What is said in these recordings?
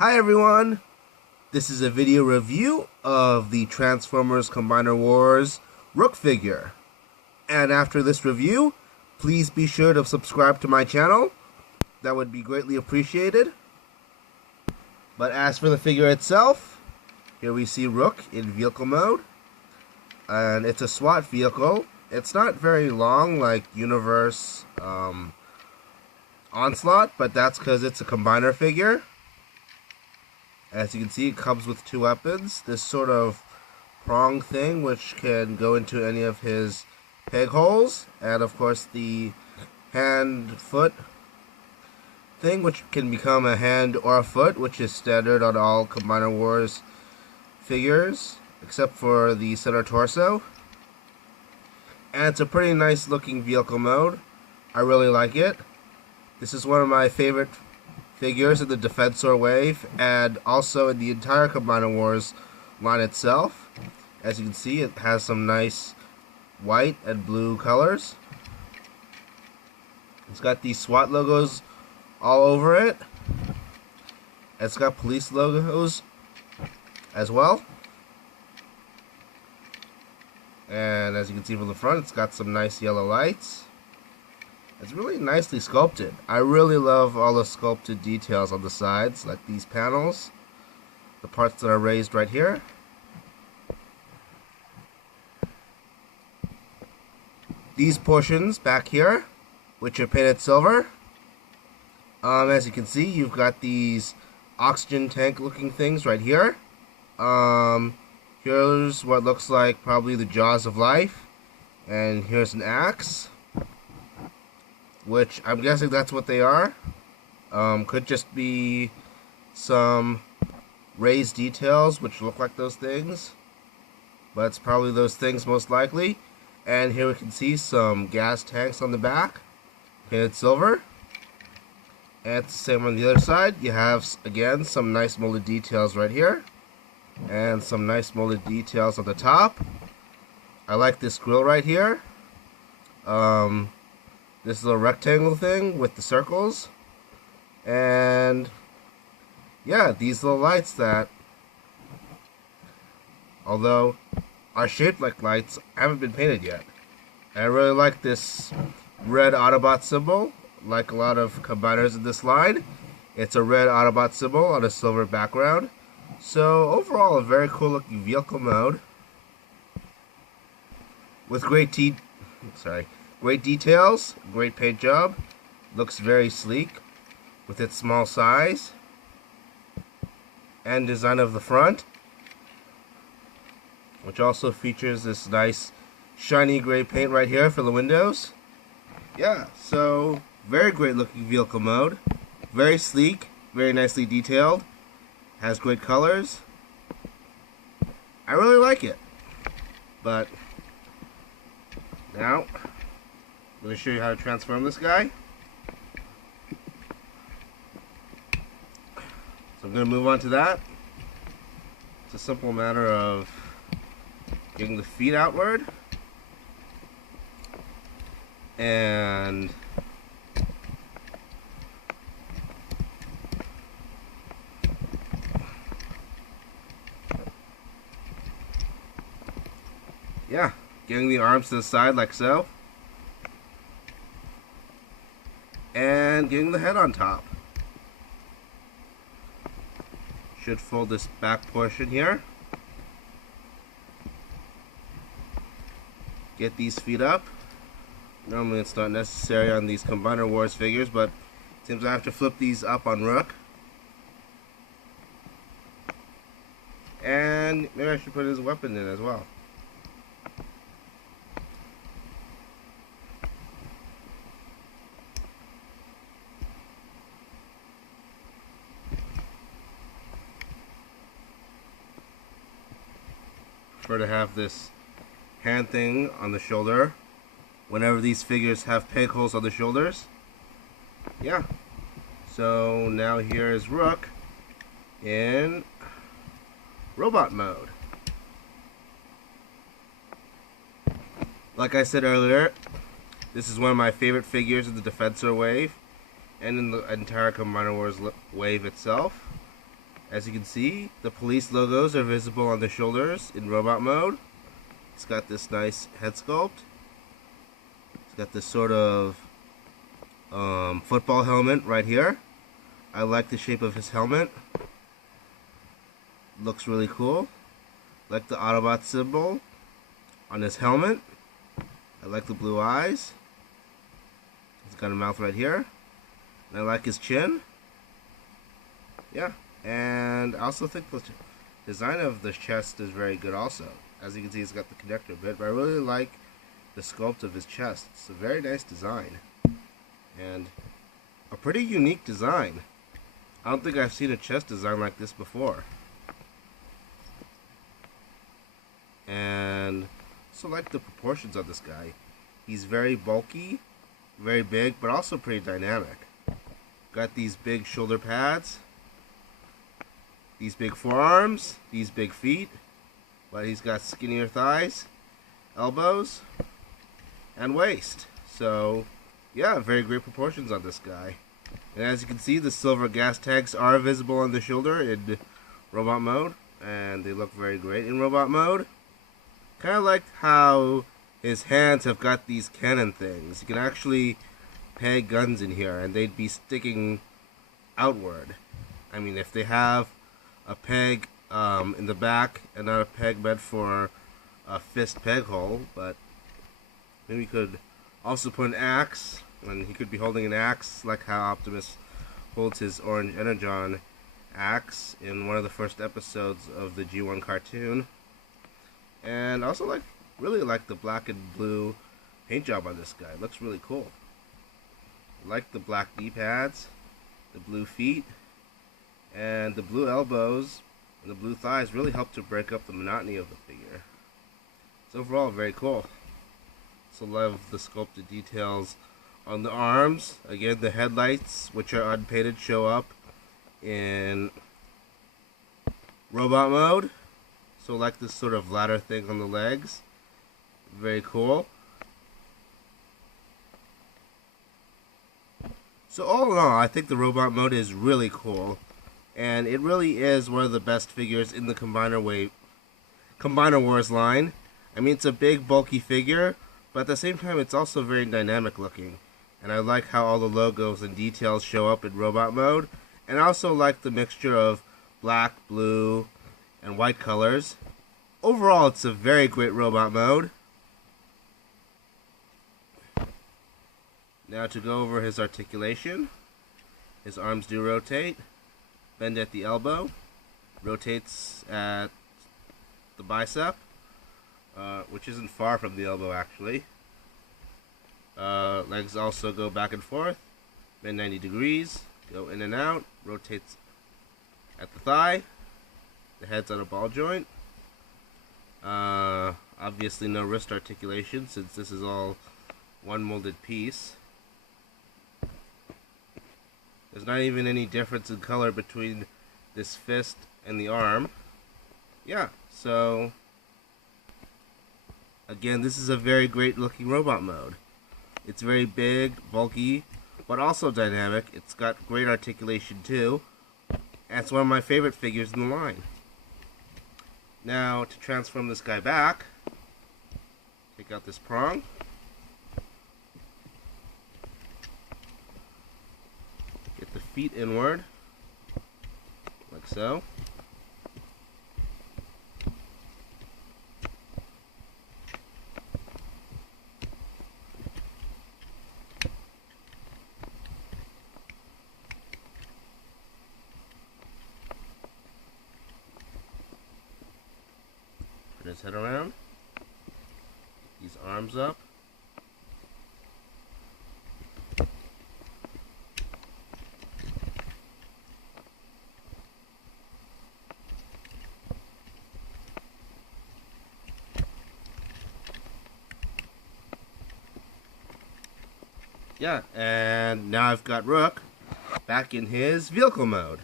Hi everyone, this is a video review of the Transformers Combiner Wars Rook figure. And after this review, please be sure to subscribe to my channel. That would be greatly appreciated. But as for the figure itself, here we see Rook in vehicle mode. And it's a SWAT vehicle. It's not very long like Universe Onslaught, but that's because it's a combiner figure. As you can see, it comes with two weapons. This sort of prong thing, which can go into any of his peg holes. And of course the hand-foot thing, which can become a hand or a foot, which is standard on all Combiner Wars figures, except for the center torso. And it's a pretty nice looking vehicle mode. I really like it. This is one of my favorite figures in the Defensor wave, and also in the entire Combiner Wars line itself. As you can see, it has some nice white and blue colors. It's got these SWAT logos all over it. It's got police logos as well. And as you can see from the front, it's got some nice yellow lights. It's really nicely sculpted. I really love all the sculpted details on the sides, like these panels, the parts that are raised right here. These portions back here, which are painted silver. As you can see, you've got these oxygen tank looking things right here. Here's what looks like probably the jaws of life. And here's an axe, which I'm guessing that's what they are. Could just be some raised details which look like those things, but it's probably those things most likely. And here we can see some gas tanks on the back, painted silver. And it's the same on the other side. You have, again, some nice molded details right here, and some nice molded details on the top. I like this grill right here. This little rectangle thing with the circles, and yeah, these little lights that, although are shaped like lights, haven't been painted yet. And I really like this red Autobot symbol, like a lot of combiners in this line. It's a red Autobot symbol on a silver background. So overall, a very cool looking vehicle mode with great details, great paint job. Looks very sleek with its small size and design of the front, which also features this nice shiny gray paint right here for the windows. Yeah, so very great looking vehicle mode. Very sleek, very nicely detailed. Has great colors. I really like it. But now I'm going to show you how to transform this guy. So I'm going to move on to that. It's a simple matter of getting the feet outward and yeah, getting the arms to the side like so. And getting the head on top. Should fold this back portion here. Get these feet up. Normally it's not necessary on these Combiner Wars figures, but it seems I have to flip these up on Rook. And maybe I should put his weapon in as well. To have this hand thing on the shoulder whenever these figures have peg holes on the shoulders. Yeah, so now here is Rook in robot mode. Like I said earlier, this is one of my favorite figures in the Defensor wave and in the entire Combiner Wars wave itself. As you can see, the police logos are visible on the shoulders in robot mode. It's got this nice head sculpt. It's got this sort of football helmet right here. I like the shape of his helmet. Looks really cool. Like the Autobot symbol on his helmet. I like the blue eyes. He's got a mouth right here. And I like his chin. Yeah. And I also think the design of the chest is very good also. As you can see, he's got the connector bit, but I really like the sculpt of his chest. It's a very nice design. And a pretty unique design. I don't think I've seen a chest design like this before. And also like the proportions of this guy. He's very bulky, very big, but also pretty dynamic. Got these big shoulder pads, these big forearms, these big feet, but he's got skinnier thighs, elbows, and waist. So, yeah, very great proportions on this guy. And as you can see, the silver gas tanks are visible on the shoulder in robot mode, and they look very great in robot mode. Kind of like how his hands have got these cannon things. You can actually peg guns in here, and they'd be sticking outward. I mean, if they have a peg in the back and not a peg meant for a fist peg hole, but maybe we could also put an axe, and he could be holding an axe like how Optimus holds his orange Energon axe in one of the first episodes of the G1 cartoon. And also really like the black and blue paint job on this guy. It looks really cool. I like the black knee pads, the blue feet, and the blue elbows and the blue thighs really help to break up the monotony of the figure. It's overall very cool. So love the sculpted details on the arms. Again, the headlights, which are unpainted, show up in robot mode. So like this sort of ladder thing on the legs. Very cool. So all in all, I think the robot mode is really cool. And it really is one of the best figures in the Combiner Wars line. I mean, it's a big, bulky figure, but at the same time, it's also very dynamic looking. And I like how all the logos and details show up in robot mode. And I also like the mixture of black, blue, and white colors. Overall, it's a very great robot mode. Now to go over his articulation. His arms do rotate, bend at the elbow, rotates at the bicep, which isn't far from the elbow actually. Legs also go back and forth, bend 90 degrees, go in and out, rotates at the thigh. The head's on a ball joint. Obviously no wrist articulation since this is all one molded piece. There's not even any difference in color between this fist and the arm. Yeah, so again, this is a very great looking robot mode. It's very big, bulky, but also dynamic. It's got great articulation too. And it's one of my favorite figures in the line. Now, to transform this guy back, take out this prong. Get the feet inward, like so. Turn his head around. These arms up. Yeah, and now I've got Rook back in his vehicle mode.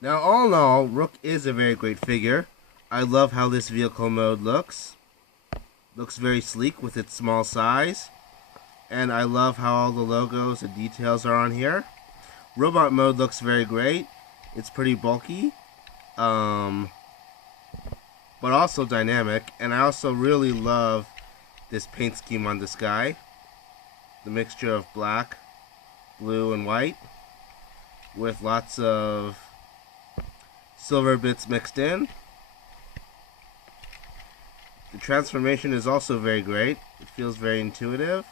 Now, all in all, Rook is a very great figure. I love how this vehicle mode looks. Looks very sleek with its small size. And I love how all the logos and details are on here. Robot mode looks very great. It's pretty bulky, but also dynamic. And I also really love this paint scheme on this guy. The mixture of black, blue, and white with lots of silver bits mixed in. The transformation is also very great. It feels very intuitive.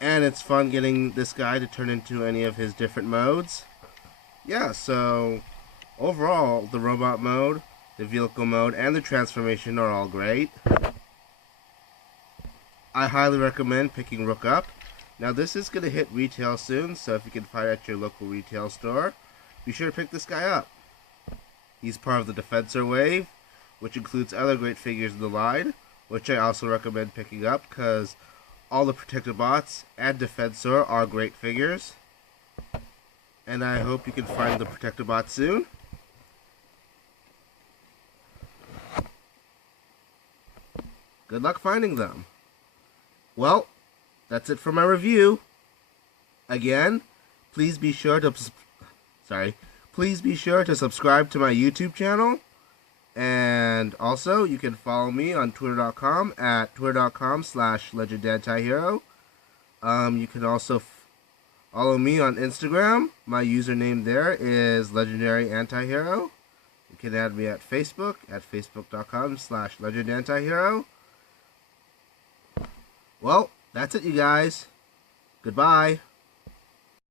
And it's fun getting this guy to turn into any of his different modes. Yeah, so overall, the robot mode, the vehicle mode, and the transformation are all great. I highly recommend picking Rook up. Now this is going to hit retail soon, so if you can find it at your local retail store, be sure to pick this guy up. He's part of the Defensor wave, which includes other great figures in the line, which I also recommend picking up because all the Protector Bots and Defensor are great figures. And I hope you can find the Protector Bot soon. Good luck finding them. Well, that's it for my review. Again, please be sure to subscribe to my YouTube channel. And also, you can follow me on Twitter.com at twitter.com/legendantihero. You can also follow me on Instagram. My username there is legendaryantihero. You can add me at Facebook at facebook.com/legendantihero. Well, that's it, you guys. Goodbye.